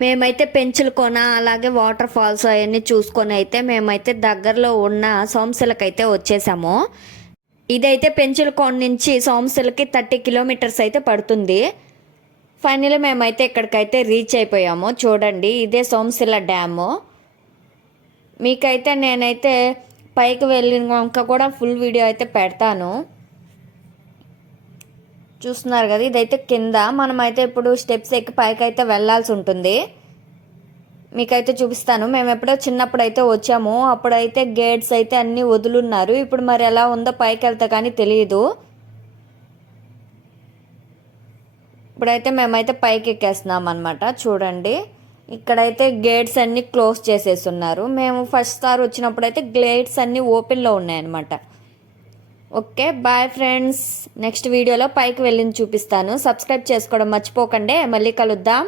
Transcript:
మేమైతే పెంచులకొన అలాగే water falls అవన్నీ చూసుకొని అయితే మేమైతే దగ్గరలో ఉన్న సోమశిలకైతే వచ్చేసాము. ఇదైతే పెంచులకోన నుంచి సోమశిలకి థర్టీ కిలోమీటర్స్ అయితే పడుతుంది. ఫైనల్ మేమైతే ఇక్కడికైతే రీచ్ అయిపోయాము. చూడండి ఇదే సోమశిల డ్యాము. మీకైతే నేనైతే పైకి వెళ్ళినాక కూడా ఫుల్ వీడియో అయితే పెడతాను. చూస్తున్నారు కదా ఇదైతే కింద. మనమైతే ఇప్పుడు స్టెప్స్ ఎక్కి పైకి అయితే వెళ్ళాల్సి ఉంటుంది. మీకైతే చూపిస్తాను. మేము ఎప్పుడో చిన్నప్పుడు అయితే వచ్చాము. అప్పుడైతే గేట్స్ అయితే అన్నీ వదులున్నారు. ఇప్పుడు మరి ఎలా ఉందో పైకి వెళ్తా కానీ తెలియదు ఇప్పుడైతే మేమైతే పైకి ఎక్కేస్తున్నాం అనమాట చూడండి. ఇక్కడైతే గేట్స్ అన్నీ క్లోజ్ చేసేస్తున్నారు. మేము ఫస్ట్ సార్ వచ్చినప్పుడు అయితే గేట్స్ అన్నీ ఓపెన్లో ఉన్నాయన్నమాట. ఓకే బాయ్ ఫ్రెండ్స్ నెక్స్ట్ వీడియోలో పైకి వెళ్ళింది చూపిస్తాను. సబ్స్క్రైబ్ చేసుకోవడం మర్చిపోకండి. మళ్ళీ కలుద్దాం.